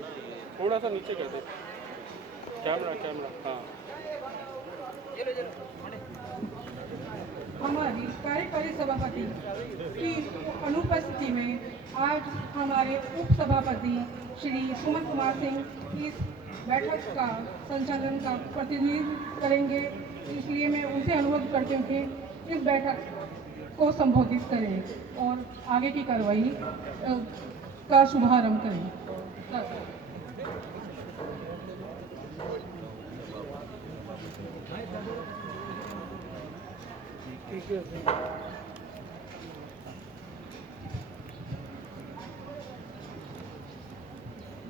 थोड़ा सा नीचे कर दे कैमरा हाँ। हमारी कार्यकारी सभापति की अनुपस्थिति में आज हमारे उप सभापति श्री सुमन कुमार सिंह इस बैठक का संचालन का प्रतिनिधित्व करेंगे, इसलिए मैं उनसे अनुरोध करती हूँ कि इस बैठक को संबोधित करें और आगे की कार्रवाई का शुभारंभ करें।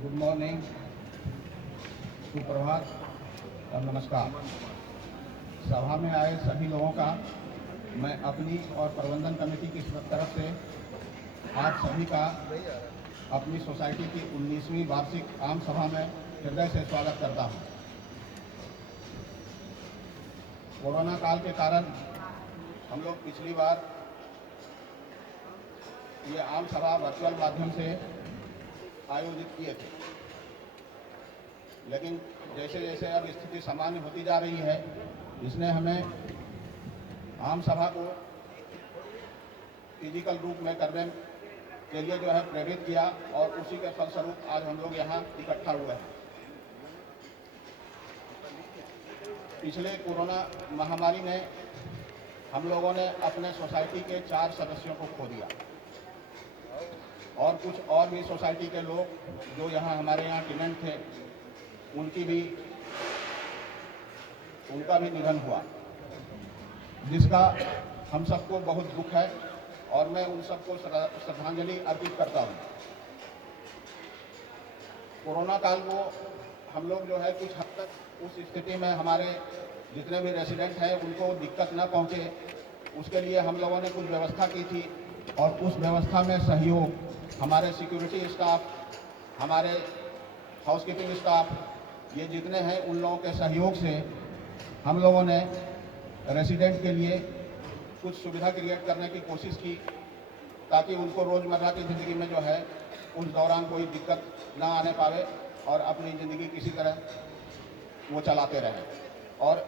गुड मॉर्निंग, सुप्रभात और नमस्कार। सभा में आए सभी लोगों का मैं अपनी और प्रबंधन कमेटी की तरफ से आज सभी का अपनी सोसाइटी की 19वीं वार्षिक आम सभा में हृदय से स्वागत करता हूं। कोरोना काल के कारण हम लोग पिछली बार ये आम सभा वर्चुअल माध्यम से आयोजित किए थे, लेकिन जैसे जैसे अब स्थिति सामान्य होती जा रही है, इसने हमें आम सभा को फिजिकल रूप में करने के लिए जो है प्रेरित किया और उसी के फलस्वरूप आज हम लोग यहाँ इकट्ठा हुए हैं। पिछले कोरोना महामारी में हम लोगों ने अपने सोसाइटी के 4 सदस्यों को खो दिया और कुछ और भी सोसाइटी के लोग जो यहाँ हमारे यहाँ टेनेंट थे उनका भी निधन हुआ, जिसका हम सबको बहुत दुख है और मैं उन सबको श्रद्धांजलि अर्पित करता हूँ। कोरोना काल को हम लोग जो है कुछ हद तक उस स्थिति में हमारे जितने भी रेसिडेंट हैं उनको दिक्कत न पहुँचे, उसके लिए हम लोगों ने कुछ व्यवस्था की थी और उस व्यवस्था में सहयोग हमारे सिक्योरिटी स्टाफ, हमारे हाउसकीपिंग स्टाफ, ये जितने हैं उन लोगों के सहयोग से हम लोगों ने रेसिडेंट के लिए कुछ सुविधा क्रिएट करने की कोशिश की ताकि उनको रोज़मर्रा की ज़िंदगी में जो है उस दौरान कोई दिक्कत ना आने पावे और अपनी ज़िंदगी किसी तरह वो चलाते रहें। और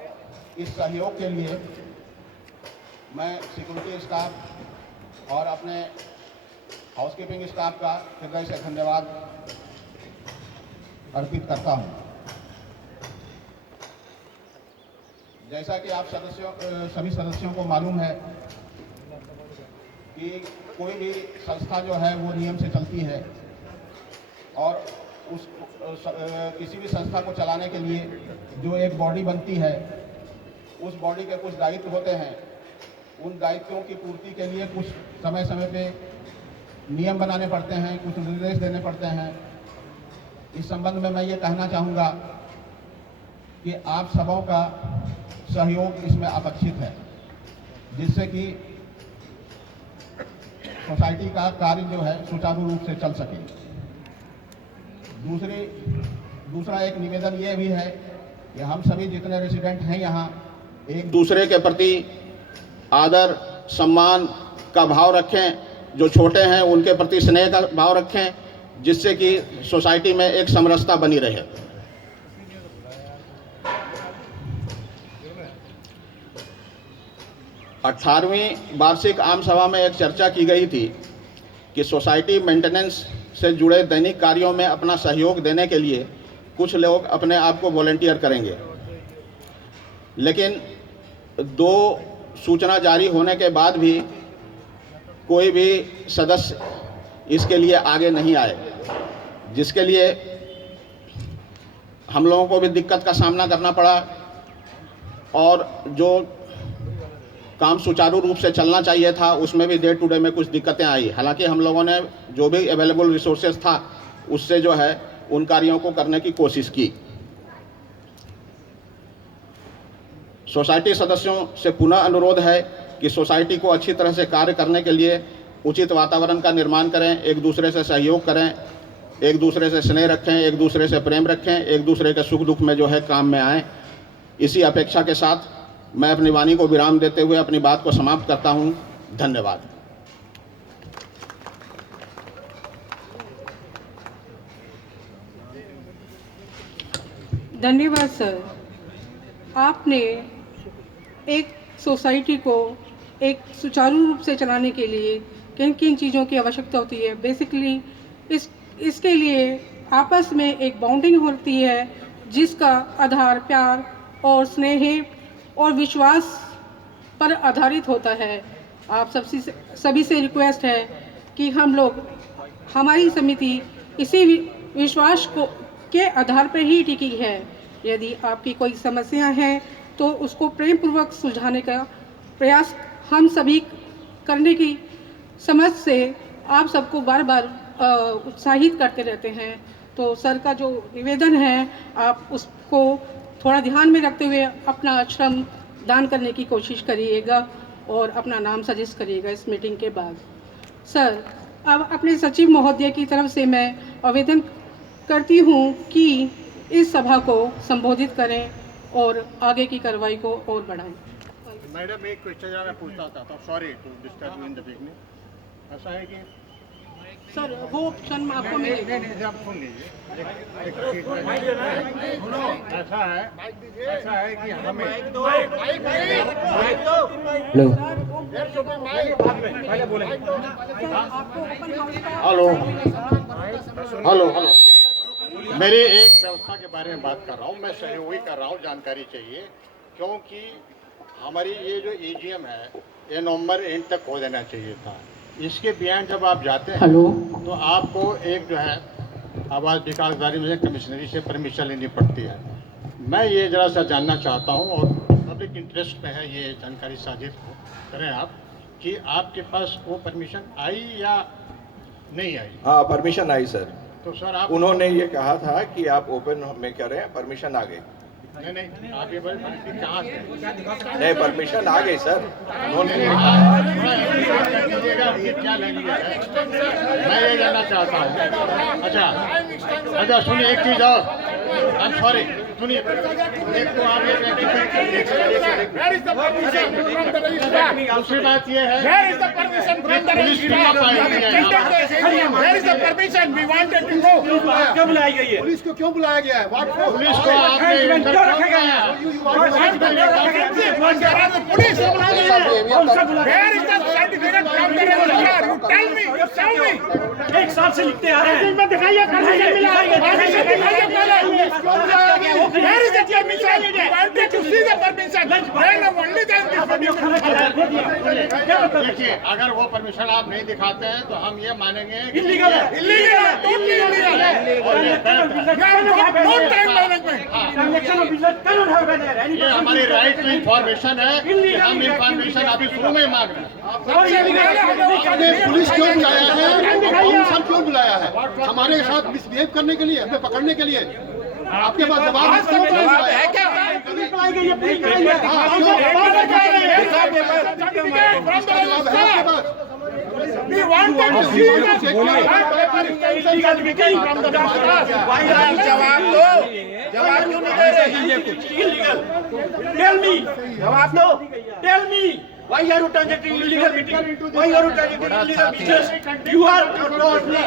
इस सहयोग के लिए मैं सिक्योरिटी स्टाफ और अपने हाउसकीपिंग स्टाफ का हृदय से धन्यवाद अर्पित करता हूं। जैसा कि आप सभी सदस्यों को मालूम है कि कोई भी संस्था जो है वो नियम से चलती है और किसी भी संस्था को चलाने के लिए जो एक बॉडी बनती है, उस बॉडी के कुछ दायित्व होते हैं। उन दायित्वों की पूर्ति के लिए कुछ समय समय पे नियम बनाने पड़ते हैं, कुछ निर्देश देने पड़ते हैं। इस संबंध में मैं ये कहना चाहूँगा कि आप सबों का सहयोग इसमें अपेक्षित है, जिससे कि सोसाइटी का कार्य जो है सुचारू रूप से चल सके। दूसरा एक निवेदन ये भी है कि हम सभी जितने रेसिडेंट हैं यहाँ एक दूसरे के प्रति आदर सम्मान का भाव रखें, जो छोटे हैं उनके प्रति स्नेह का भाव रखें, जिससे कि सोसाइटी में एक समरसता बनी रहे। अठारहवीं वार्षिक आम सभा में एक चर्चा की गई थी कि सोसाइटी मेंटेनेंस से जुड़े दैनिक कार्यों में अपना सहयोग देने के लिए कुछ लोग अपने आप को वॉलंटियर करेंगे, लेकिन 2 सूचना जारी होने के बाद भी कोई भी सदस्य इसके लिए आगे नहीं आए, जिसके लिए हम लोगों को भी दिक्कत का सामना करना पड़ा और जो काम सुचारू रूप से चलना चाहिए था उसमें भी डे टू डे में कुछ दिक्कतें आई। हालांकि हम लोगों ने जो भी अवेलेबल रिसोर्सेज था उससे जो है उन कार्यों को करने की कोशिश की। सोसाइटी सदस्यों से पुनः अनुरोध है कि सोसाइटी को अच्छी तरह से कार्य करने के लिए उचित वातावरण का निर्माण करें, एक दूसरे से सहयोग करें, एक दूसरे से स्नेह रखें, एक दूसरे से प्रेम रखें, एक दूसरे के सुख दुख में जो है काम में आएँ। इसी अपेक्षा के साथ मैं अपनी वाणी को विराम देते हुए अपनी बात को समाप्त करता हूं। धन्यवाद। धन्यवाद सर। आपने एक सोसाइटी को एक सुचारू रूप से चलाने के लिए किन किन चीज़ों की आवश्यकता होती है, बेसिकली इसके लिए आपस में एक बॉन्डिंग होती है जिसका आधार प्यार और स्नेह और विश्वास पर आधारित होता है। आप सभी से रिक्वेस्ट है कि हम लोग, हमारी समिति इसी विश्वास के आधार पर ही टिकी है। यदि आपकी कोई समस्या है तो उसको प्रेम पूर्वक सुलझाने का प्रयास हम सभी करने की समझ से आप सबको बार बार उत्साहित करते रहते हैं। तो सर का जो निवेदन है आप उसको थोड़ा ध्यान में रखते हुए अपना श्रम दान करने की कोशिश करिएगा और अपना नाम सजेस्ट करिएगा इस मीटिंग के बाद। सर, अब अपने सचिव महोदय की तरफ से मैं आवेदन करती हूँ कि इस सभा को संबोधित करें और आगे की कार्रवाई को और बढ़ाएं। मैडम, एक क्वेश्चन मैं पूछना चाहता हूँ, sorry to disturb you in the beginning. ऐसा है कि सर वो ऑप्शन आपको मिलेगा। नहीं, आप सुन लीजिए। ऐसा है कि हमें हेलो हेलो हेलो मेरी एक व्यवस्था के बारे में बात कर रहा हूँ, मैं सहयोगी कर रहा हूँ, जानकारी चाहिए। क्योंकि हमारी ये जो एजीएम है ये नवंबर एंड तक हो जाना चाहिए था। इसके बियॉन्ड जब आप जाते हैं तो आपको एक जो है आवास विकासदारी में कमिश्नरी से परमिशन लेनी पड़ती है। मैं ये ज़रा सा जानना चाहता हूँ और पब्लिक इंटरेस्ट में है ये जानकारी साझा करें आप कि आपके पास वो परमिशन आई या नहीं आई? हाँ, परमिशन आई सर। तो सर आप उन्होंने ये कहा था कि आप ओपन में करें, परमिशन आ गई। नहीं, आप ये कहाँ से? नहीं, परमिशन आ गई सर। उन्होंने क्या लगी है मैं ये जानना चाहता हूँ। अच्छा सुनिए एक चीज़ और, आई एम सॉरी, सुनिए। एक तो आप दूसरी बात ये है पुलिस क्यों बुलाई गई है? पुलिस को क्यों बुलाया गया है? पुलिस को आपने क्यों रखा गया है? एक साल से लिखते आ रहे हैं। दिखाइए देखिए, अगर वो परमिशन आप नहीं दिखाते हैं तो हम ये मानेंगे कि इल्लीगल है। ये हमारी राइट टू इंफॉर्मेशन है कि हम इंफॉर्मेशन अभी शुरू में मांग रहे हैं। पुलिस क्यों बुलाया है? क्यों बुलाया है? हमारे साथ मिसबिहेव करने के लिए, हमें पकड़ने के लिए? आपके पास जवाब है क्या? जवाब क्यों नहीं दे रहे? जवाब दो। Tell me why are you targeting illegal meeting? Why are you targeting illegal business? You are not me.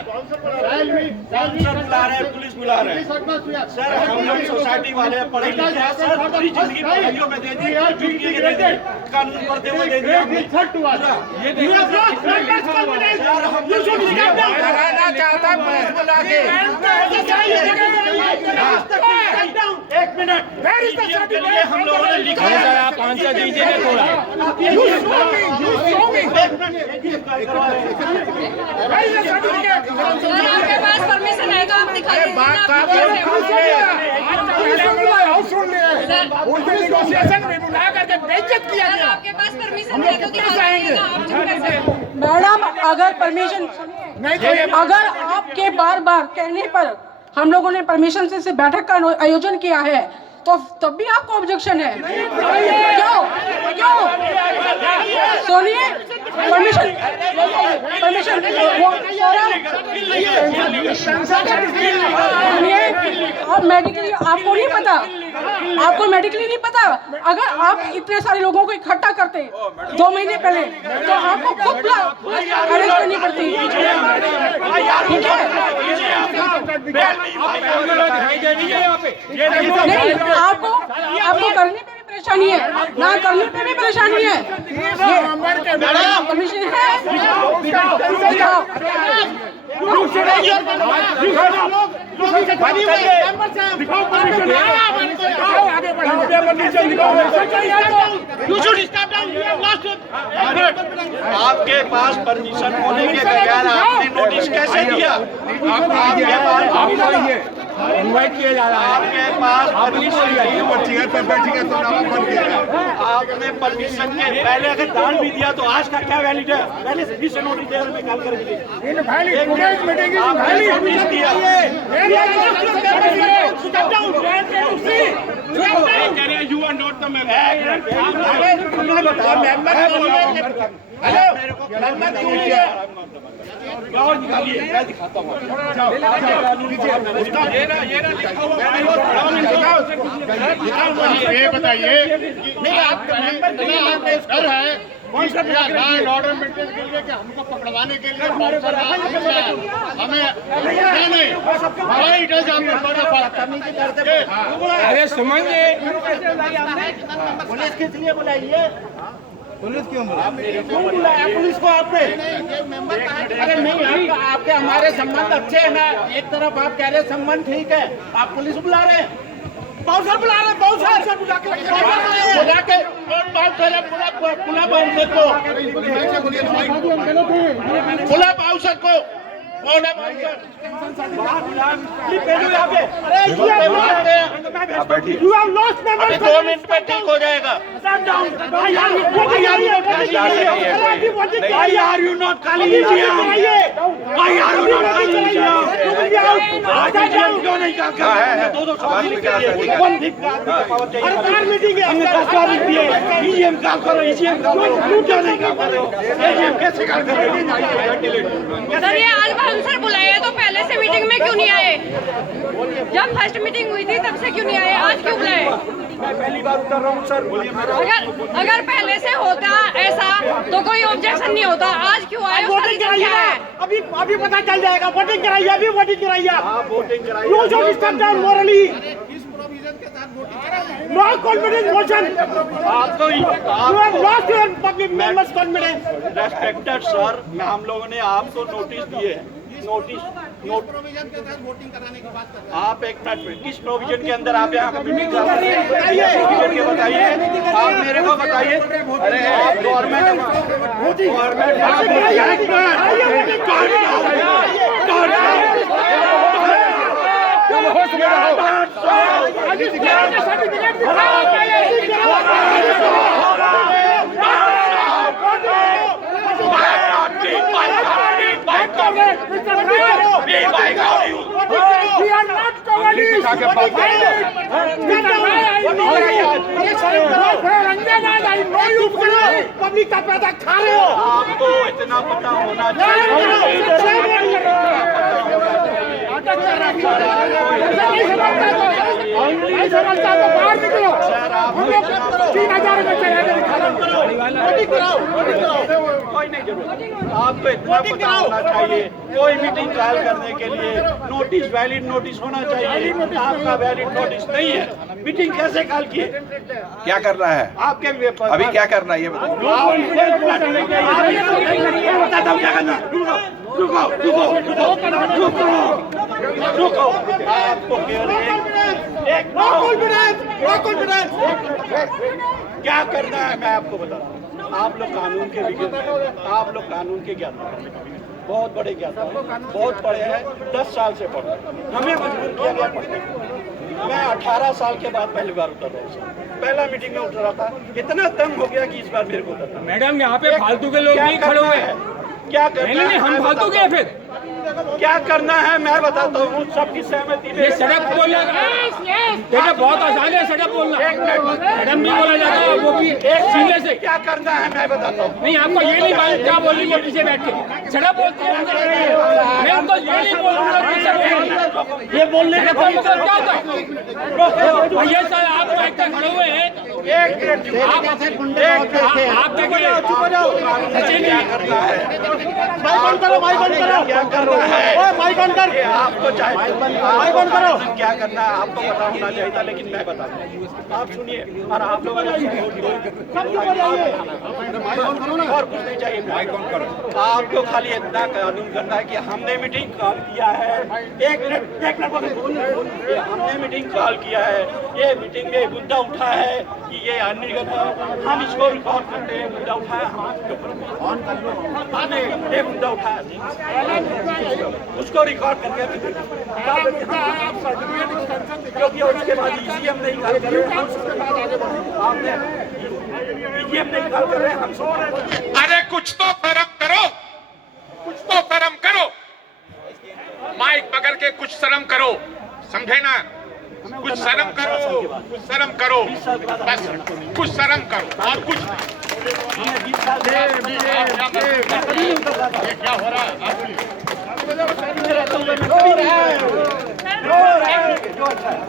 Sir बुला रहे हैं, पुलिस बुला रहे हैं। सर हम लोग सोसाइटी वाले पढ़े लिखे हैं सर, पूरी जिंदगी पढ़ाइयों में दे दी, ड्यूटी के दे दी, कानून पढ़ते हुए दे दिया। सर हम लोग कराना चाहता है पुलिस बुला के। एक मिनट, हम लोगों ने लिखा है। आप आंसर दीजिए थोड़ा। आपके पास परमिशन है तो आप दिखाइए। आपके पास परमिशन है तो दिखाइए। मैडम, अगर परमिशन अगर आपके बार बार कहने पर हम लोगों ने परमिशन से बैठक का आयोजन किया है तो तब भी आपको ऑब्जेक्शन है? क्यों? सुनिए, परमिशन सुनिए, और मेडिकली आपको नहीं पता आपको मेडिकली नहीं पता? अगर आप इतने सारे लोगों को इकट्ठा करते 2 महीने पहले तो आपको खुद अरेस्ट करनी पड़ती। ठीक है, नहीं आपको करने पे भी परेशानी है, ना करने पे भी परेशानी है। परमिशन है, आपके पास परमिशन होने के बगैर आपने नोटिस कैसे दिया? आपके पास इनवाइट किया जा रहा है, आपके पास परमिशन आपने परमिशन के पहले अगर दान भी दिया तो आज का क्या वैलिड है? पहले से भी से नोटिस दे में कॉल करके यू आर नॉट द और निकालिए, मैं दिखाता हूँ। ये बताइए नहीं आप डर है लॉ ऑर्डर मेंटेन के लिए कि हमको पकड़वाने के लिए हमें नहीं हवाई अरे सुमन जी पुलिस किस लिए बुलाइए? पुलिस क्यों बोला? बुलाया पुलिस को आपने? अरे नहीं, आपके हमारे संबंध अच्छे हैं ना। एक तरफ आप कह रहे हैं संबंध ठीक है, आप पुलिस बुला रहे हैं, बाउंसर बुला रहे हैं, बाउंसर बुला के पुला बाउंसर को पुला बाउंसर को अरे 2 मिनट में ठीक हो जाएगा। सर ये आज बाउंसर बुलाए तो पहले से मीटिंग में क्यों नहीं आए? जब फर्स्ट मीटिंग हुई थी तब से क्यों नहीं आए? आज क्यों बुलाए? मैं पहली बार उतर रहा हूँ सर। अगर पहले से होता ऐसा तो कोई ऑब्जेक्शन नहीं होता। आज क्यों आए? उसका रीजन क्या है? अभी पता चल जाएगा। वोटिंग कराइए, अभी वोटिंग कराइए। वोटिंग कराइए। You should step down morally. No confidence motion. आप तो you have lost your public members confidence. Respected sir, हम लोगों ने आपको नोटिस दिए। नोटिस प्रोविजन के साथ वोटिंग कराने की बात कर रहे हैं। आप एक मिनट, किस प्रोविजन के अंदर आप यहाँ पे मीटिंग कर रहे हैं? बताइए, आप मेरे को बताइए। अरे आप गवर्नमेंट पब्लिक का पैसा खा रहे हो। आपको इतना पता होना आपको इतना पता होना चाहिए। कोई मीटिंग कॉल करने के लिए नोटिस, वैलिड नोटिस होना चाहिए। आपका वैलिड नोटिस नहीं है, मीटिंग कैसे कॉल किए? क्या करना है आपके अभी? क्या करना है ये बताओ। रुको, आपको क्या करना है मैं आपको बताता हूँ। आप लोग कानून के विज्ञान, आप लोग कानून के ज्ञाता हैं, बहुत बड़े ज्ञाता हैं, बहुत बड़े हैं। 10 साल से पढ़ रहे, हमें मजबूर किया गया पढ़ने। मैं 18 साल के बाद पहली बार उतर रहा हूँ। पहला मीटिंग में उतर रहा था, इतना तंग हो गया कि इस बार मेरे को उतरना। मैडम यहाँ पे फालतू के लोग नहीं खड़े हुए हैं। क्या करना है? हम फालतू के फिर क्या करना है मैं बताता हूँ, सबकी सहमति में। सड़क बोलना देखिए बहुत आसान है, सड़क बोलना। एक मिनट, सड़क नहीं बोला जाता, वो भी एक सीधे से। क्या करना है मैं बताता हूँ। नहीं आपको ये नहीं मालूम क्या बोल रही है पीछे बैठ के। सड़क बोलते हैं मैं उनको ये नहीं बोल रहा पीछे बैठ के। ये बोलने का कोई मतलब क्या होता है? ये सर आप बैठ कर खड़े हुए हैं, एक मिनट, आप देखिए सचिन जी माइक करो, माइक करो, क्या करना है माइक कर, आपको चाहिए माइक करो, क्या करना है आपको पता होना चाहिए था, लेकिन मैं बता दूं। आप सुनिए और आप लोग और कुछ नहीं चाहिए। माइक ऑन करो। आपको खाली इतना कानून करना है कि हमने मीटिंग कॉल किया है। एक मिनट हमने मीटिंग कॉल किया है, ये मीटिंग में मुद्दा उठा है कि ये अनलीगल है, हम इसको रिकॉर्ड करते हैं। मुद्दा उठाया हमने ये मुद्दा उठाया, उसको रिकॉर्ड करके क्योंकि उसके बाद ईसीएम नहीं निकाल कर रहे, आपने ईसीएम नहीं निकाल कर रहे, हम अरे कुछ तो शर्म करो, कुछ तो शर्म करो, माइक पकड़ के कुछ शर्म करो, समझे ना? कुछ शर्म करो, कुछ शर्म करो, बस कुछ शर्म करो और कुछ नहीं। ये क्या हो रहा है?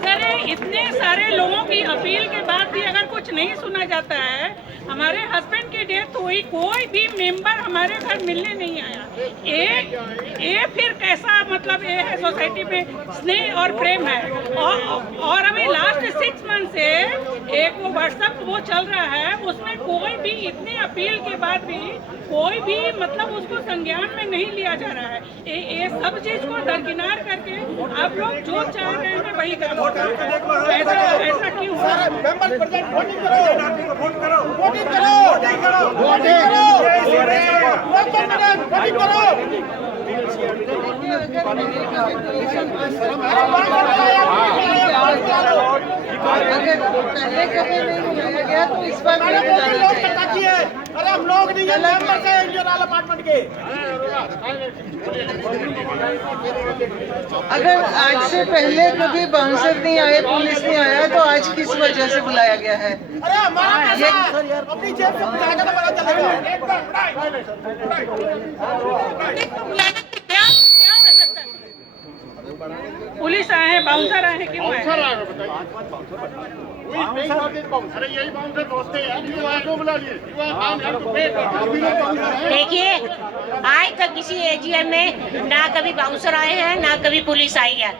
सर इतने सारे लोगों की अपील के बाद भी अगर कुछ नहीं सुना जाता है, हमारे हस्बैंड की डेथ हुई, कोई भी मेंबर हमारे घर मिलने नहीं आया। ये फिर कैसा मतलब ये है सोसाइटी में स्नेह और प्रेम है। और अभी लास्ट 6 मंथ से एक वो व्हाट्सएप वो चल रहा है, उसमें कोई भी इतने अपील के बाद भी कोई भी मतलब उसको संज्ञान में नहीं लिया जा रहा है। ये सब चीज को दरकिनार करके आप लोग जो चाह रहे हैं वही करो। ऐसा क्यों? पहले कभी नहीं बुलाया गया तो इस बार अरे हम लोग नहीं है, मेंबर हैं इंडियन ऑयल अपार्टमेंट के। अगर आज से पहले कभी बाउंसर नहीं आए, पुलिस नहीं आया, तो आज किस वजह से बुलाया गया है? अरे हमारा पैसा अपनी जेब से बुलाएगा तो पता चलेगा। पुलिस आए हैं, बाउंसर आए हैं, क्यों आए? अरे यही बाउंसर दोस्ते हैं, क्यों बुला लिए? देखिए आज तक किसी एजीएम में ना कभी बाउंसर आए हैं ना कभी पुलिस आई है।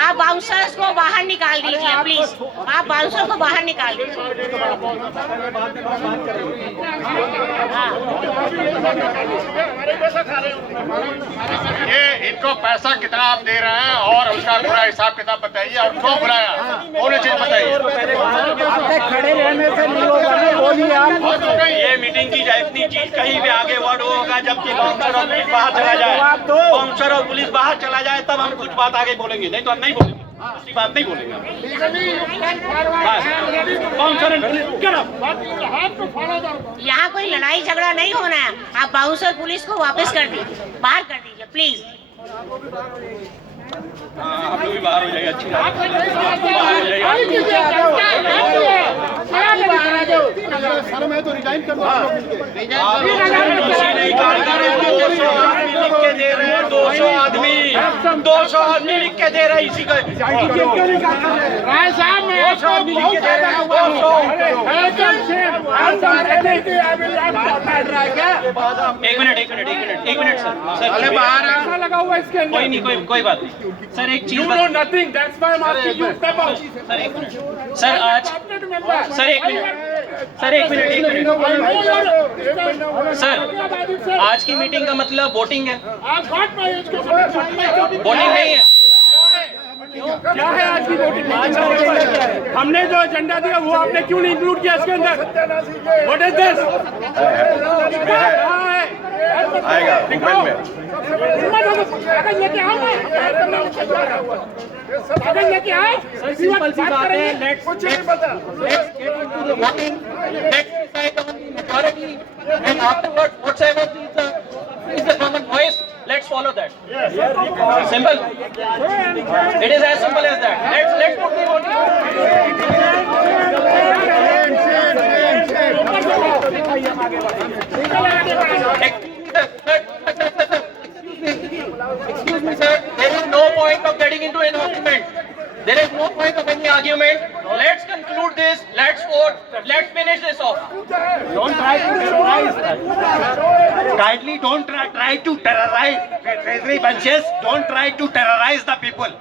आप बाउंसर्स को बाहर निकाल दीजिए प्लीज, आप बाउंसर को बाहर निकाल दीजिए। ये इनको पैसा कितना आप दे रहे हैं और उसका पूरा हिसाब किताब बताइए और क्यों बुलाया, कौन चीज बताइए। खड़े रहने से नहीं होगा, बोलिए आप। ये मीटिंग की जाए, इतनी चीज कहीं भी आगे वर्ड होगा जबकि बाउंसर और पुलिस बाहर चला जाए, बाउंसर और पुलिस बाहर चला जाए तब हम कुछ बात आगे बोलेंगे, नहीं तो हम नहीं बोलेंगे, दूसरी बात नहीं बोलेंगे। Bouncer and police get up। यहाँ कोई लड़ाई झगड़ा नहीं होना है, आप बाउंसर पुलिस को वापस कर दीजिए, बाहर कर दीजिए प्लीज। आप लोग भी बाहर हो जाइए, अच्छी बात है। बाहर हो जाइए। शर्म है तो रिजाइन कर दो। आप लोग किसी नहीं काम कर रहे, 200 आदमी लिख के दे रहे हैं, 200 आदमी लिख के दे रहे हैं इसी को। राय साहब मैं आपको बहुत ज्यादा एक मिनट सर, बाहर लगा हुआ इसके अंदर, कोई बात नहीं सर। एक चीज सर आज सर एक मिनट सर, आज की मीटिंग का मतलब वोटिंग है, वोटिंग नहीं है। क्या है आज की वोटिंग? हमने जो एजेंडा दिया वो आपने क्यों नहीं इंक्लूड किया इसके अंदर? What is this? आएगा अगर लेके आओ ना अगर लेके आए सिंपल सी बात है let's get into the voting let's decide on the majority and afterwards whatever is the common voice, let's follow that. Simple. It is as simple as that. Let's put the voting. Excuse me, sir. There is no point of getting into an argument. There is no point of any argument. Let's conclude this. Let's vote. Let's finish this off. Don't try to terrorize. Kindly don't try to terrorize treasury bunches. Don't try to terrorize the people.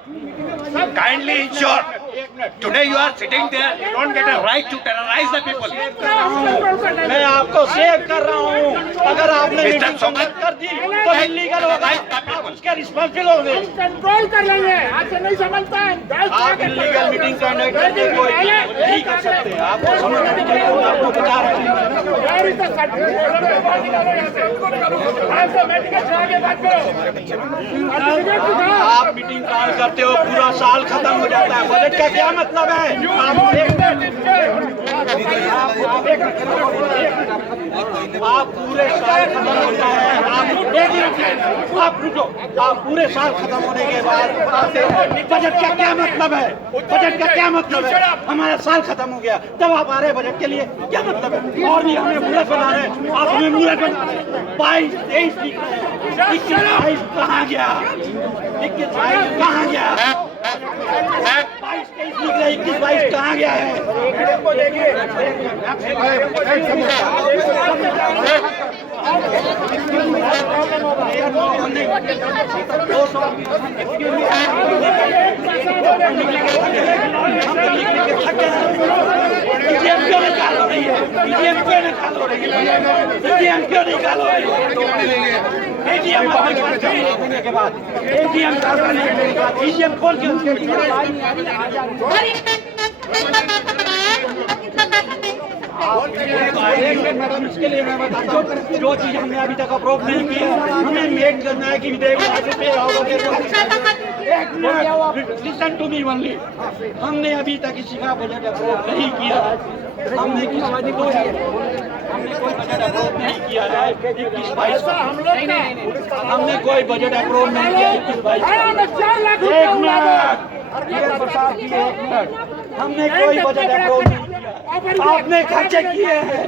Kindly ensure. Today you are sitting there. You don't get a right to terrorize the people. मैं आपको save कर रहा हूँ. अगर आपने meeting कर दी तो illegal होगा. उसके रिस्पॉन्सिबल होंगे. कंट्रोल कर लेंगे. आपसे नहीं समझता है. आप इलीगल मीटिंग कंडक्ट करके कोई नहीं कर सकते. आपको समझना चाहिए. आपको बता रहे हैं. आप मीटिंग कॉल करते हो पूरा साल खत्म हो जाता है. बजट का क्या मतलब है? आप पूरे साल खत्म होता है. आप रुको. आप पूरे साल खत्म होने के बाद बजट का क्या मतलब है? बजट का क्या मतलब है? हमारा साल खत्म हो गया तब आप आ रहे बजट के लिए. क्या मतलब है? और भी हमें मूर्ख बना रहे. आप हमें मूर्ख बना रहे. 22-23 लिख रहे हैं. 21-22 कहाँ गया? 21-22 कहाँ गया? 22-23 लिख रहे. 21-22 कहाँ गया है? मैडम इसके लिए मैं बताता हूँ जो चीज हमने अभी तक अप्रूव नहीं की है हमें मेक करना है कि लिसन टू मी ओनली. हमने अभी तक किसी का बजट अप्रूव नहीं किया. हमने कोई बजट अप्रूव नहीं किया है 21-22 का. हमने कोई बजट अप्रूव नहीं किया 21-22 का. 1 मिनट. हमने कोई बजट अप्रूव नहीं किया. आपने खर्चे किए हैं.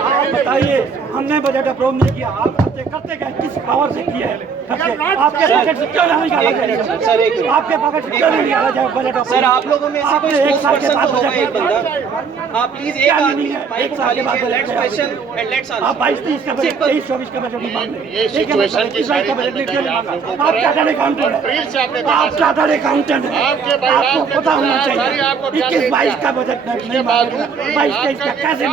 आप बताइए हमने बजट अप्रूव नहीं किया. आप खर्चे करते गए किस पावर से किए हैं? आपके बजट से क्यों नहीं निकाला जाए? आपके बजट से क्यों नहीं निकाला जाए बजट? सर आप लोगों में से कोई एक साल के बाद बजट आप प्लीज एक साल के बाद क्वेश्चन एंड लेट्स आंसर. आप 22-23 का बजट 23-24 का बजट नहीं मांग रहे. ये सिचुएशन की सारी क्यों नहीं मांगा? आप चार्टर्ड अकाउंटेंट हैं. आप चार्टर्ड अकाउंटेंट हैं. आपको पता होना चाहिए 21-22 का बजट नहीं मांग रहे. 22-23 का कैसे